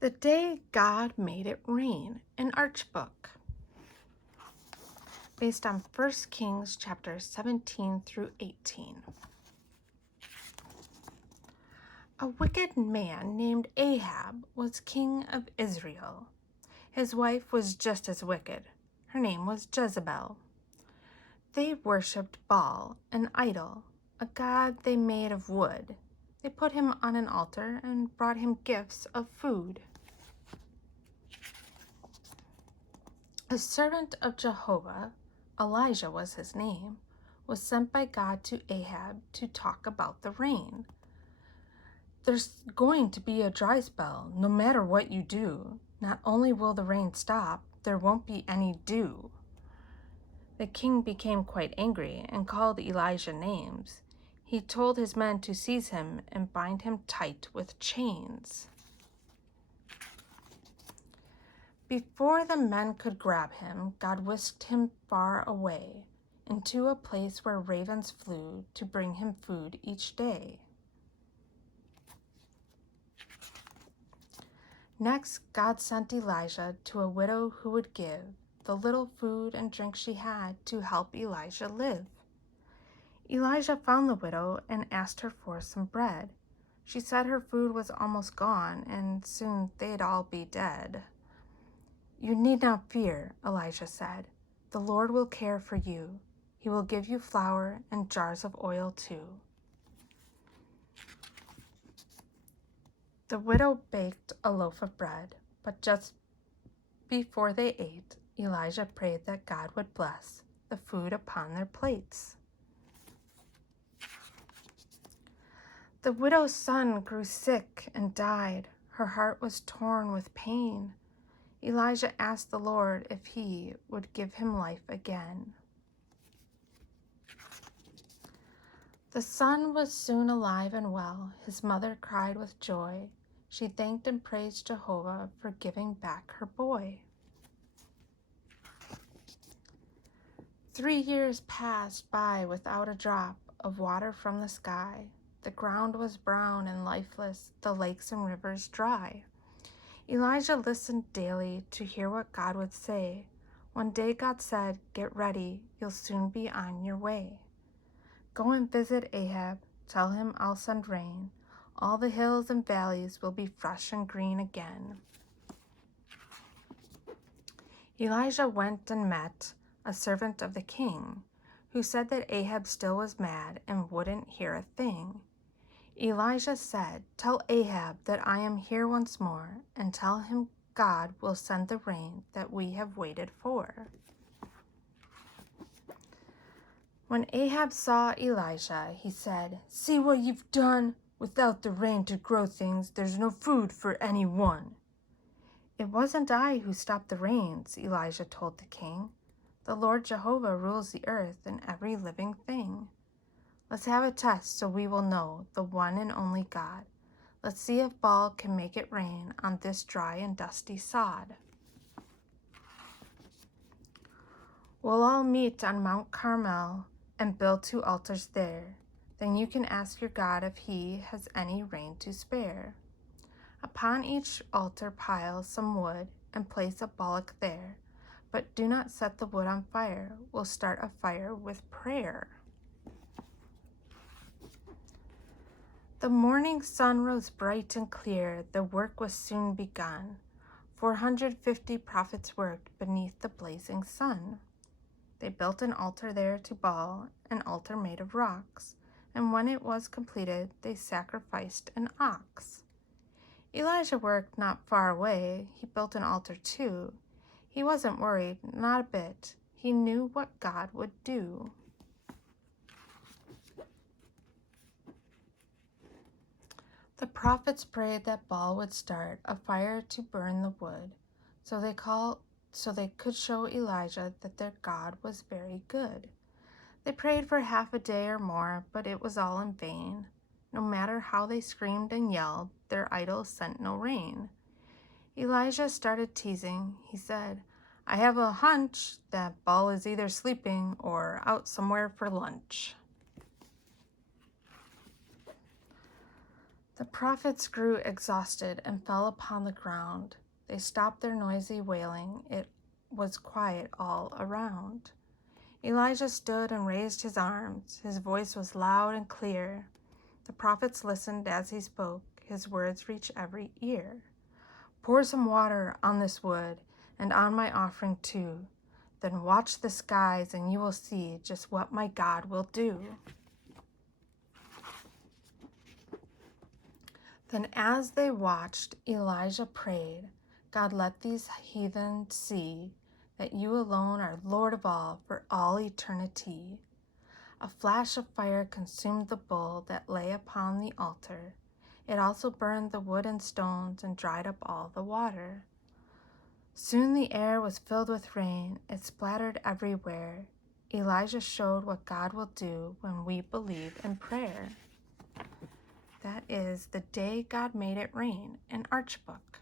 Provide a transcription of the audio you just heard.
The Day God Made It Rain, an Arch book, based on 1 Kings chapters 17 through 18. A wicked man named Ahab was king of Israel. His wife was just as wicked. Her name was Jezebel. They worshipped Baal, an idol, a god they made of wood. They put him on an altar and brought him gifts of food. A servant of Jehovah, Elijah was his name, was sent by God to Ahab to talk about the rain. There's going to be a dry spell, no matter what you do. Not only will the rain stop, there won't be any dew. The king became quite angry and called Elijah names. He told his men to seize him and bind him tight with chains. Before the men could grab him, God whisked him far away into a place where ravens flew to bring him food each day. Next, God sent Elijah to a widow who would give the little food and drink she had to help Elijah live. Elijah found the widow and asked her for some bread. She said her food was almost gone and soon they'd all be dead. "You need not fear," Elijah said. "The Lord will care for you. He will give you flour and jars of oil too." The widow baked a loaf of bread, but just before they ate, Elijah prayed that God would bless the food upon their plates. The widow's son grew sick and died. Her heart was torn with pain. Elijah asked the Lord if he would give him life again. The son was soon alive and well. His mother cried with joy. She thanked and praised Jehovah for giving back her boy. 3 years passed by without a drop of water from the sky. The ground was brown and lifeless, the lakes and rivers dry. Elijah listened daily to hear what God would say. One day God said, "Get ready, you'll soon be on your way. Go and visit Ahab, tell him I'll send rain. All the hills and valleys will be fresh and green again." Elijah went and met a servant of the king, who said that Ahab still was mad and wouldn't hear a thing. Elijah said, "Tell Ahab that I am here once more, and tell him God will send the rain that we have waited for." When Ahab saw Elijah, he said, "See what you've done? Without the rain to grow things, there's no food for anyone." "It wasn't I who stopped the rains," Elijah told the king. "The Lord Jehovah rules the earth and every living thing. Let's have a test so we will know the one and only God. Let's see if Baal can make it rain on this dry and dusty sod." "We'll all meet on Mount Carmel and build 2 altars there. Then you can ask your God if he has any rain to spare. Upon each altar pile some wood and place a bullock there. But do not set the wood on fire. We'll start a fire with prayer." The morning sun rose bright and clear. The work was soon begun. 450 prophets worked beneath the blazing sun. They built an altar there to Baal, an altar made of rocks, and when it was completed, they sacrificed an ox. Elijah worked not far away. He built an altar too. He wasn't worried, not a bit. He knew what God would do. The prophets prayed that Baal would start a fire to burn the wood, so they could show Elijah that their God was very good. They prayed for half a day or more, but it was all in vain. No matter how they screamed and yelled, their idols sent no rain. Elijah started teasing. He said, "I have a hunch that Baal is either sleeping or out somewhere for lunch." The prophets grew exhausted and fell upon the ground. They stopped their noisy wailing. It was quiet all around. Elijah stood and raised his arms. His voice was loud and clear. The prophets listened as he spoke. His words reached every ear. Pour some water on this wood and on my offering too. Then watch the skies and you will see just what my God will do. Then as they watched, Elijah prayed, God, let these heathen see that you alone are Lord of all for all eternity. A flash of fire consumed the bull that lay upon the altar. It also burned the wood and stones and dried up all the water. Soon the air was filled with rain. It splattered everywhere. Elijah showed what God will do when we believe in prayer. That is The Day God Made It Rain, an Arch book.